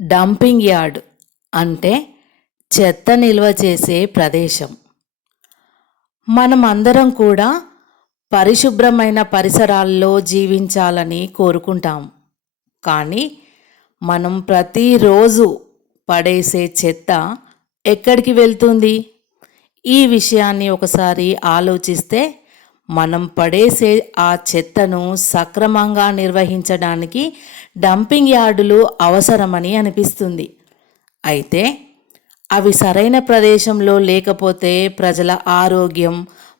Dumping yard అంటే చెత్త నిల్వ చేసే ప్రదేశం. మనం అందరం కూడా పరిశుభ్రమైన పరిసరాల్లో జీవించాలని కోరుకుంటాం. కానీ మనం ప్రతిరోజు పడేసే చెత్త ఎక్కడికి వెళ్తుంది? ఈ విషయాన్ని ఒకసారి ఆలోచిస్తే మనం పడేసే ఆ చెత్తను సక్రమంగా నిర్వహించడానికి డంపింగ్ యార్డులు అవసరమని అనిపిస్తుంది. అయితే అవి సరైన ప్రదేశంలో లేకపోతే ప్రజల ఆరోగ్యం,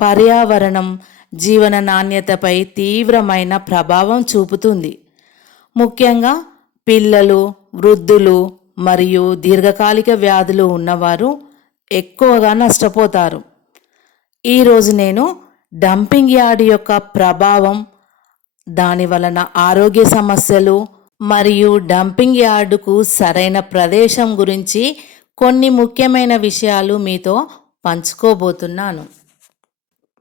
పర్యావరణం, జీవన నాణ్యతపై తీవ్రమైన ప్రభావం చూపుతుంది. ముఖ్యంగా పిల్లలు, వృద్ధులు మరియు దీర్ఘకాలిక వ్యాధులు ఉన్నవారు ఎక్కువగా నష్టపోతారు. ఈరోజు నేను డంపింగ్ యార్డ్ యొక్క ప్రభావం, దాని వలన ఆరోగ్య సమస్యలు మరియు డంపింగ్ యార్డుకు సరైన ప్రదేశం గురించి కొన్ని ముఖ్యమైన విషయాలు మీతో పంచుకోబోతున్నాను.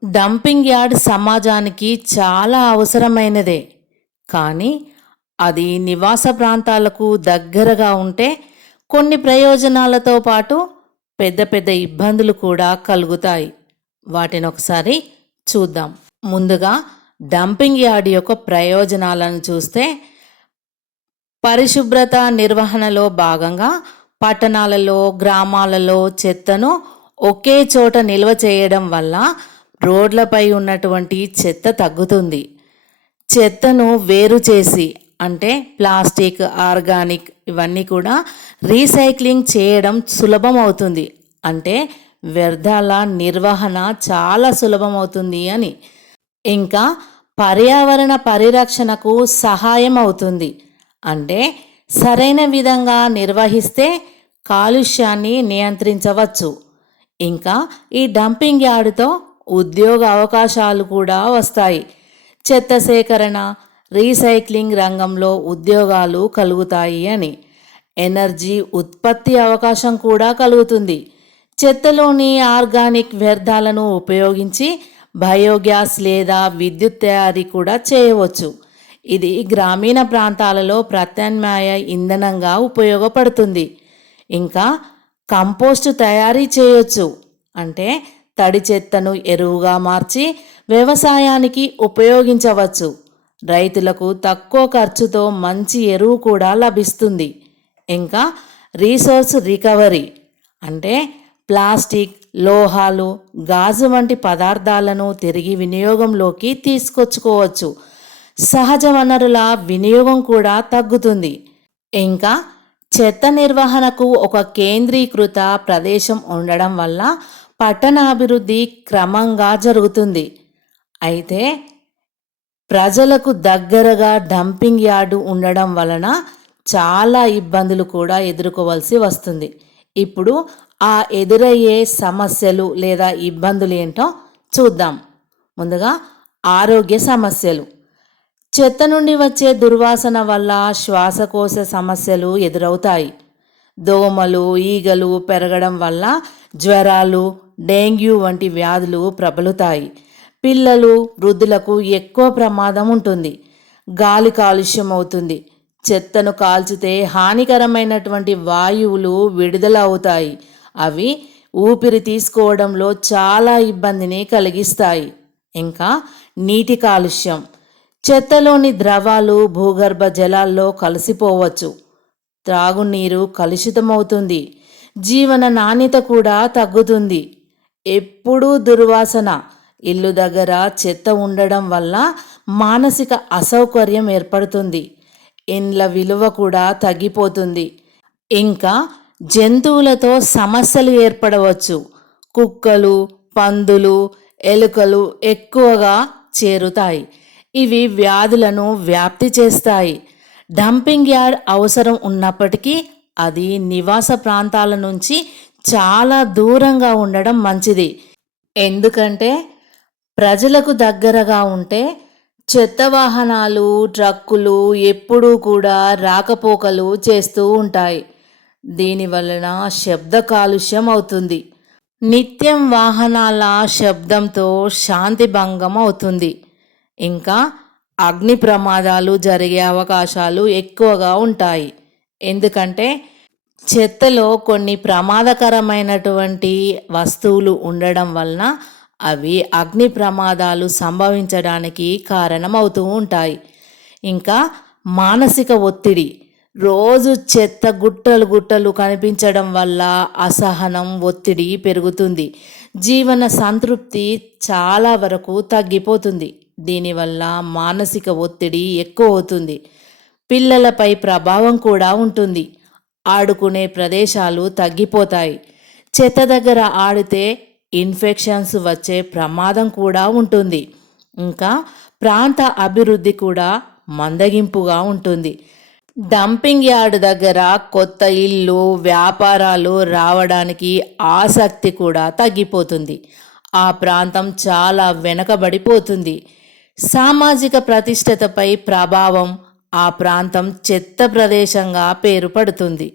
డంపింగ్ యార్డ్ సమాజానికి చాలా అవసరమైనదే, కానీ అది నివాస ప్రాంతాలకు దగ్గరగా ఉంటే కొన్ని ప్రయోజనాలతో పాటు పెద్ద పెద్ద ఇబ్బందులు కూడా కలుగుతాయి. వాటిని ఒకసారి చూద్దాం. ముందుగా డంపింగ్ యార్డ్ యొక్క ప్రయోజనాలను చూస్తే, పరిశుభ్రత నిర్వహణలో భాగంగా పట్టణాలలో, గ్రామాలలో చెత్తను ఒకే చోట నిల్వ చేయడం వల్ల రోడ్లపై ఉన్నటువంటి చెత్త తగ్గుతుంది. చెత్తను వేరు చేసి, అంటే ప్లాస్టిక్, ఆర్గానిక్ ఇవన్నీ కూడా రీసైక్లింగ్ చేయడం సులభం అవుతుంది. అంటే వ్యర్థాల నిర్వహణ చాలా సులభమవుతుంది అని. ఇంకా పర్యావరణ పరిరక్షణకు సహాయం అవుతుంది. అంటే సరైన విధంగా నిర్వహిస్తే కాలుష్యాన్ని నియంత్రించవచ్చు. ఇంకా ఈ డంపింగ్ యార్డుతో ఉద్యోగ అవకాశాలు కూడా వస్తాయి. చెత్త సేకరణ, రీసైక్లింగ్ రంగంలో ఉద్యోగాలు కలుగుతాయి అని. ఎనర్జీ ఉత్పత్తి అవకాశం కూడా కలుగుతుంది. చెత్తలోని ఆర్గానిక్ వ్యర్థాలను ఉపయోగించి బయోగ్యాస్ లేదా విద్యుత్ తయారీ కూడా చేయవచ్చు. ఇది గ్రామీణ ప్రాంతాలలో ప్రత్యామ్నాయ ఇంధనంగా ఉపయోగపడుతుంది. ఇంకా కంపోస్ట్ తయారీ చేయొచ్చు. అంటే తడి చెత్తను ఎరువుగా మార్చి వ్యవసాయానికి ఉపయోగించవచ్చు. రైతులకు తక్కువ ఖర్చుతో మంచి ఎరువు కూడా లభిస్తుంది. ఇంకా రీసోర్స్ రికవరీ, అంటే ప్లాస్టిక్, లోహాలు, గాజు వంటి పదార్థాలను తిరిగి వినియోగంలోకి తీసుకొచ్చుకోవచ్చు. సహజ వనరుల వినియోగం కూడా తగ్గుతుంది. ఇంకా చెత్త నిర్వహణకు ఒక కేంద్రీకృత ప్రదేశం ఉండడం వల్ల పట్టణాభివృద్ధి క్రమంగా జరుగుతుంది. అయితే ప్రజలకు దగ్గరగా డంపింగ్ యార్డు ఉండడం వలన చాలా ఇబ్బందులు కూడా ఎదుర్కోవాల్సి వస్తుంది. ఇప్పుడు ఆ ఎదురయ్యే సమస్యలు లేదా ఇబ్బందులు ఏంటో చూద్దాం. ముందుగా ఆరోగ్య సమస్యలు. చెత్త నుండి వచ్చే దుర్వాసన వల్ల శ్వాసకోశ సమస్యలు ఎదురవుతాయి. దోమలు, ఈగలు పెరగడం వల్ల జ్వరాలు, డెంగ్యూ వంటి వ్యాధులు ప్రబలుతాయి. పిల్లలు, వృద్ధులకు ఎక్కువ ప్రమాదం ఉంటుంది. గాలి కాలుష్యం అవుతుంది. చెత్తను కాల్చితే హానికరమైనటువంటి వాయువులు విడుదల అవుతాయి. అవి ఊపిరి తీసుకోవడంలో చాలా ఇబ్బందిని కలిగిస్తాయి. ఇంకా నీటి కాలుష్యం. చెత్తలోని ద్రవాలు భూగర్భ జలాల్లో కలిసిపోవచ్చు. త్రాగునీరు కలుషితమవుతుంది. జీవన నాణ్యత కూడా తగ్గుతుంది. ఎప్పుడూ దుర్వాసన, ఇల్లు దగ్గర చెత్త ఉండడం వల్ల మానసిక అసౌకర్యం ఏర్పడుతుంది. ఇండ్ల విలువ కూడా తగ్గిపోతుంది. ఇంకా జంతువులతో సమస్యలు ఏర్పడవచ్చు. కుక్కలు, పందులు, ఎలుకలు ఎక్కువగా చేరుతాయి. ఇవి వ్యాధులను వ్యాప్తి చేస్తాయి. డంపింగ్ యార్డ్ అవసరం ఉన్నప్పటికీ అది నివాస ప్రాంతాల నుంచి చాలా దూరంగా ఉండడం మంచిది. ఎందుకంటే ప్రజలకు దగ్గరగా ఉంటే చెత్త వాహనాలు, ట్రక్కులు ఎప్పుడూ కూడా రాకపోకలు చేస్తూ ఉంటాయి. దీనివలన శబ్ద కాలుష్యం అవుతుంది. నిత్యం వాహనాల శబ్దంతో శాంతి భంగం అవుతుంది. ఇంకా అగ్ని ప్రమాదాలు జరిగే అవకాశాలు ఎక్కువగా ఉంటాయి. ఎందుకంటే చెత్తలో కొన్ని ప్రమాదకరమైనటువంటి వస్తువులు ఉండడం వలన అవి అగ్ని ప్రమాదాలు సంభవించడానికి కారణమవుతూ ఉంటాయి. ఇంకా మానసిక ఒత్తిడి, రోజు చెత్త గుట్టలు గుట్టలు కనిపించడం వల్ల అసహనం, ఒత్తిడి పెరుగుతుంది. జీవన సంతృప్తి చాలా వరకు తగ్గిపోతుంది. దీనివల్ల మానసిక ఒత్తిడి ఎక్కువ అవుతుంది. పిల్లలపై ప్రభావం కూడా ఉంటుంది. ఆడుకునే ప్రదేశాలు తగ్గిపోతాయి. చెత్త దగ్గర ఆడితే ఇన్ఫెక్షన్స్ వచ్చే ప్రమాదం కూడా ఉంటుంది. ఇంకా ప్రాంత అభివృద్ధి కూడా మందగింపుగా ఉంటుంది. డంపింగ్ యార్డ్ దగ్గర కొత్త ఇల్లు, వ్యాపారాలు రావడానికి ఆసక్తి కూడా తగ్గిపోతుంది. ఆ ప్రాంతం చాలా వెనకబడిపోతుంది. సామాజిక ప్రతిష్టతపై ప్రభావం, ఆ ప్రాంతం చెత్త ప్రదేశంగా పేరు పడుతుంది.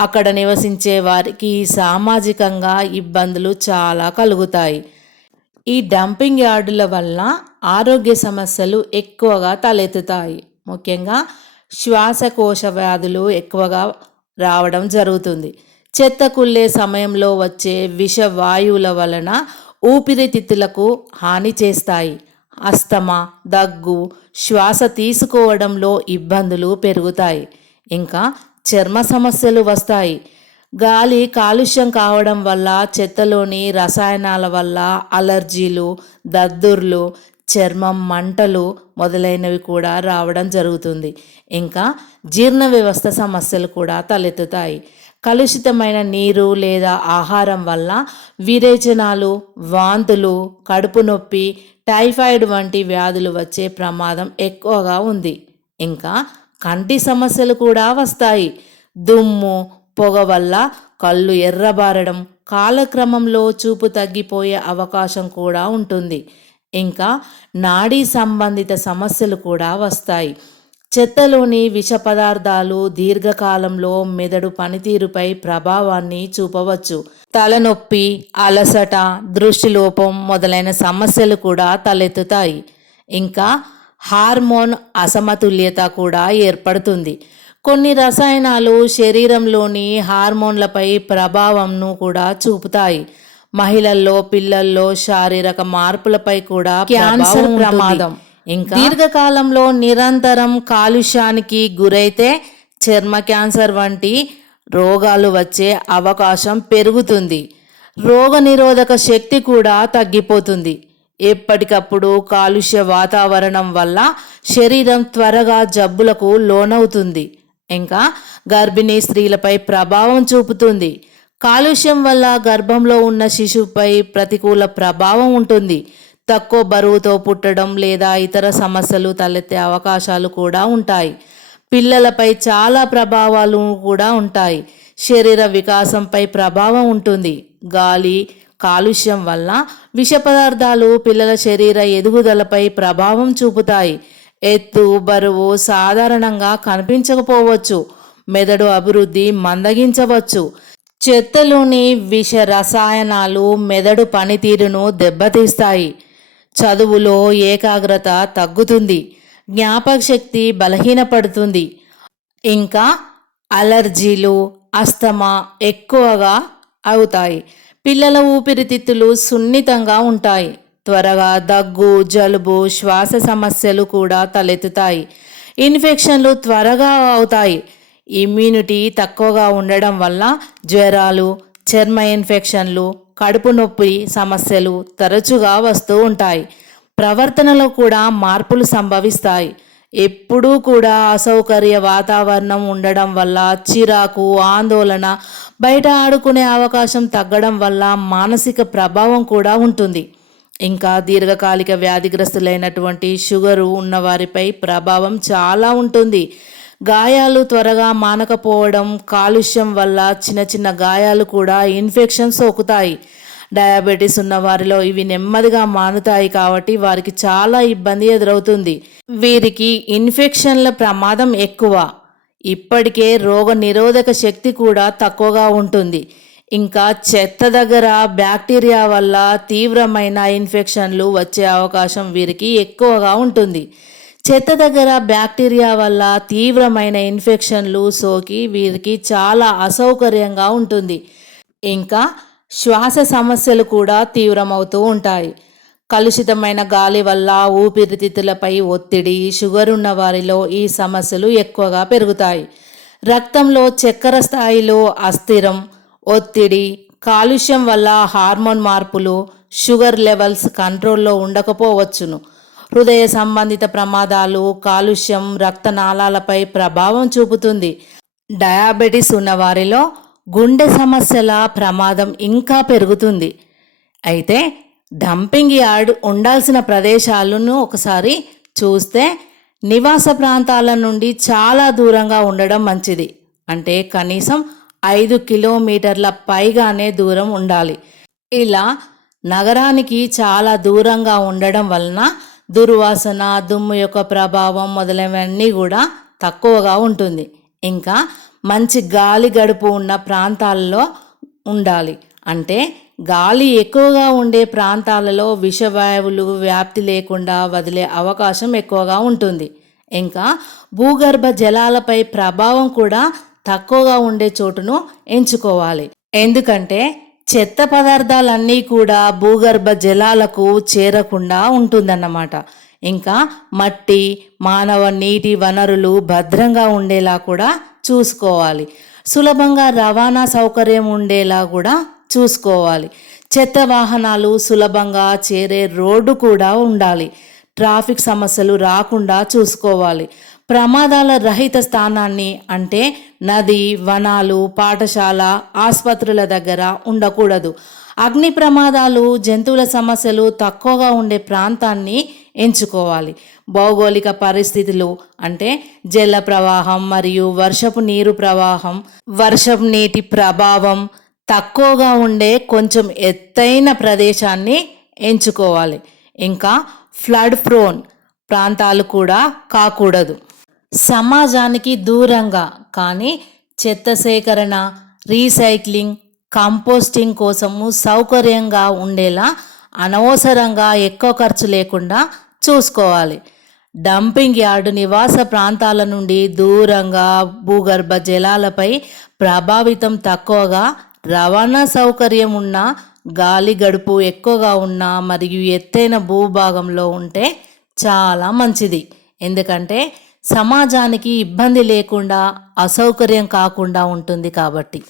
అక్కడ నివసించే వారికి సామాజికంగా ఇబ్బందులు చాలా కలుగుతాయి. ఈ డంపింగ్ యార్డుల వల్ల ఆరోగ్య సమస్యలు ఎక్కువగా తలెత్తుతాయి. ముఖ్యంగా శ్వాసకోశ వ్యాధులు ఎక్కువగా రావడం జరుగుతుంది. చెత్త కుళ్ళే సమయంలో వచ్చే విష వాయువుల వలన ఊపిరితిత్తులకు హాని చేస్తాయి. అస్తమా, దగ్గు, శ్వాస తీసుకోవడంలో ఇబ్బందులు పెరుగుతాయి. ఇంకా చర్మ సమస్యలు వస్తాయి. గాలి కాలుష్యం కావడం వల్ల, చెత్తలోని రసాయనాల వల్ల అలర్జీలు, దద్దుర్లు, చర్మం మంటలు మొదలైనవి కూడా రావడం జరుగుతుంది. ఇంకా జీర్ణ వ్యవస్థ సమస్యలు కూడా తలెత్తుతాయి. కలుషితమైన నీరు లేదా ఆహారం వల్ల విరేచనాలు, వాంతులు, కడుపు నొప్పి, టైఫాయిడ్ వంటి వ్యాధులు వచ్చే ప్రమాదం ఎక్కువగా ఉంది. ఇంకా కంటి సమస్యలు కూడా వస్తాయి. దుమ్ము, పొగ వల్ల కళ్ళు ఎర్రబారడం, కాలక్రమంలో చూపు తగ్గిపోయే అవకాశం కూడా ఉంటుంది. ఇంకా నాడీ సంబంధిత సమస్యలు కూడా వస్తాయి. చెత్తలోని విష పదార్థాలు దీర్ఘకాలంలో మెదడు పనితీరుపై ప్రభావాన్ని చూపవచ్చు. తలనొప్పి, అలసట, దృష్టిలోపం మొదలైన సమస్యలు కూడా తలెత్తుతాయి. ఇంకా హార్మోన్ అసమతుల్యత కూడా ఏర్పడుతుంది. కొన్ని రసాయనాలు శరీరంలోని హార్మోన్లపై ప్రభావంను కూడా చూపుతాయి. మహిళల్లో, పిల్లల్లో శారీరక మార్పులపై కూడా క్యాన్సర్ ప్రమాదం. ఇంకా దీర్ఘకాలంలో నిరంతరం కాలుష్యానికి గురైతే చర్మ క్యాన్సర్ వంటి రోగాలు వచ్చే అవకాశం పెరుగుతుంది. రోగనిరోధక శక్తి కూడా తగ్గిపోతుంది. ఎప్పటికప్పుడు కాలుష్య వాతావరణం వల్ల శరీరం త్వరగా జబ్బులకు లోనవుతుంది. ఇంకా గర్భిణీ స్త్రీలపై ప్రభావం చూపుతుంది. కాలుష్యం వల్ల గర్భంలో ఉన్న శిశువుపై ప్రతికూల ప్రభావం ఉంటుంది. తక్కువ బరువుతో పుట్టడం లేదా ఇతర సమస్యలు తలెత్తే అవకాశాలు కూడా ఉంటాయి. పిల్లలపై చాలా ప్రభావాలు కూడా ఉంటాయి. శరీర వికాసంపై ప్రభావం ఉంటుంది. గాలి కాలుష్యం వల్ల విష పదార్థాలు పిల్లల శరీర ఎదుగుదలపై ప్రభావం చూపుతాయి. ఎత్తు, బరువు సాధారణంగా కనిపించకపోవచ్చు. మెదడు అభివృద్ధి మందగించవచ్చు. చెత్తలోని విష రసాయనాలు మెదడు పనితీరును దెబ్బతీస్తాయి. చదువులో ఏకాగ్రత తగ్గుతుంది. జ్ఞాపక శక్తి బలహీనపడుతుంది. ఇంకా అలర్జీలు, అస్తమా ఎక్కువగా అవుతాయి. పిల్లల ఊపిరితిత్తులు సున్నితంగా ఉంటాయి. త్వరగా దగ్గు, జలుబు, శ్వాస సమస్యలు కూడా తలెత్తుతాయి. ఇన్ఫెక్షన్లు త్వరగా అవుతాయి. ఇమ్యూనిటీ తక్కువగా ఉండడం వల్ల జ్వరాలు, చర్మ ఇన్ఫెక్షన్లు, కడుపు నొప్పి సమస్యలు తరచుగా వస్తూ ఉంటాయి. ప్రవర్తనలో కూడా మార్పులు సంభవిస్తాయి. ఎప్పుడూ కూడా అసౌకర్య వాతావరణం ఉండడం వల్ల చిరాకు, ఆందోళన, బయట ఆడుకునే అవకాశం తగ్గడం వల్ల మానసిక ప్రభావం కూడా ఉంటుంది. ఇంకా దీర్ఘకాలిక వ్యాధిగ్రస్తులైనటువంటి షుగరు ఉన్నవారిపై ప్రభావం చాలా ఉంటుంది. గాయాలు త్వరగా మానకపోవడం, కాలుష్యం వల్ల చిన్న చిన్న గాయాలు కూడా ఇన్ఫెక్షన్ సోకుతాయి. డయాబెటీస్ ఉన్న వారిలో ఇవి నెమ్మదిగా మానుతాయి కాబట్టి వారికి చాలా ఇబ్బంది ఎదురవుతుంది. వీరికి ఇన్ఫెక్షన్ల ప్రమాదం ఎక్కువ. ఇప్పటికే రోగ నిరోధక శక్తి కూడా తక్కువగా ఉంటుంది. ఇంకా చెత్త దగ్గర బ్యాక్టీరియా వల్ల తీవ్రమైన ఇన్ఫెక్షన్లు వచ్చే అవకాశం వీరికి ఎక్కువగా ఉంటుంది. చెత్త దగ్గర బ్యాక్టీరియా వల్ల తీవ్రమైన ఇన్ఫెక్షన్లు సోకి వీరికి చాలా అసౌకర్యంగా ఉంటుంది. ఇంకా శ్వాస సమస్యలు కూడా తీవ్రమవుతూ ఉంటాయి. కలుషితమైన గాలి వల్ల ఊపిరితిత్తులపై ఒత్తిడి, షుగర్ ఉన్న వారిలో ఈ సమస్యలు ఎక్కువగా పెరుగుతాయి. రక్తంలో చక్కెర స్థాయిలో అస్థిరం, ఒత్తిడి, కాలుష్యం వల్ల హార్మోన్ మార్పులు, షుగర్ లెవెల్స్ కంట్రోల్లో ఉండకపోవచ్చును. హృదయ సంబంధిత ప్రమాదాలు, కాలుష్యం రక్తనాళాలపై ప్రభావం చూపుతుంది. డయాబెటిస్ ఉన్నవారిలో గుండె సమస్యల ప్రమాదం ఇంకా పెరుగుతుంది. అయితే డంపింగ్ యార్డ్ ఉండాల్సిన ప్రదేశాలను ఒకసారి చూస్తే నివాస ప్రాంతాల నుండి చాలా దూరంగా ఉండడం మంచిది. అంటే కనీసం 5 కిలోమీటర్ల పైగానే దూరం ఉండాలి. ఇలా నగరానికి చాలా దూరంగా ఉండడం వలన దుర్వాసన, దుమ్ము యొక్క ప్రభావం మొదలైనవన్నీ కూడా తక్కువగా ఉంటుంది. ఇంకా మంచి గాలి గడుపు ఉన్న ప్రాంతాల్లో ఉండాలి. అంటే గాలి ఎక్కువగా ఉండే ప్రాంతాలలో విషవాయువులు వ్యాప్తి లేకుండా వదిలే అవకాశం ఎక్కువగా ఉంటుంది. ఇంకా భూగర్భ జలాలపై ప్రభావం కూడా తక్కువగా ఉండే చోటును ఎంచుకోవాలి. ఎందుకంటే చెత్త పదార్థాలన్నీ కూడా భూగర్భ జలాలకు చేరకుండా ఉంటుందన్నమాట. ఇంకా మట్టి, మానవ నీటి వనరులు భద్రంగా ఉండేలా కూడా చూసుకోవాలి. సులభంగా రవాణా సౌకర్యం ఉండేలా కూడా చూసుకోవాలి. చెత్త వాహనాలు సులభంగా చేరే రోడ్డు కూడా ఉండాలి. ట్రాఫిక్ సమస్యలు రాకుండా చూసుకోవాలి. ప్రమాదాల రహిత స్థానాన్ని అంటే నది, వనాలు, పాఠశాల, ఆసుపత్రుల దగ్గర ఉండకూడదు. అగ్ని ప్రమాదాలు, జంతువుల సమస్యలు తక్కువగా ఉండే ప్రాంతాన్ని ఎంచుకోవాలి. భౌగోళిక పరిస్థితులు అంటే జల ప్రవాహం మరియు వర్షపు నీరు ప్రవాహం, వర్షపు నీటి ప్రభావం తక్కువగా ఉండే కొంచెం ఎత్తైన ప్రదేశాన్ని ఎంచుకోవాలి. ఇంకా ఫ్లడ్ ప్రోన్ ప్రాంతాలు కూడా కాకూడదు. సమాజానికి దూరంగా కానీ చెత్త సేకరణ, రీసైక్లింగ్, కంపోస్టింగ్ కోసము సౌకర్యంగా ఉండేలా అనవసరంగా ఎక్కువ ఖర్చు లేకుండా చూసుకోవాలి. డంపింగ్ యార్డు నివాస ప్రాంతాల నుండి దూరంగా, భూగర్భ జలాలపై ప్రభావితం తక్కువగా, రవాణా సౌకర్యం ఉన్న, గాలి గడుపు ఎక్కువగా ఉన్న మరియు ఎత్తైన భూభాగంలో ఉంటే చాలా మంచిది. ఎందుకంటే సమాజానికి ఇబ్బంది లేకుండా, అసౌకర్యం కాకుండా ఉంటుంది కాబట్టి.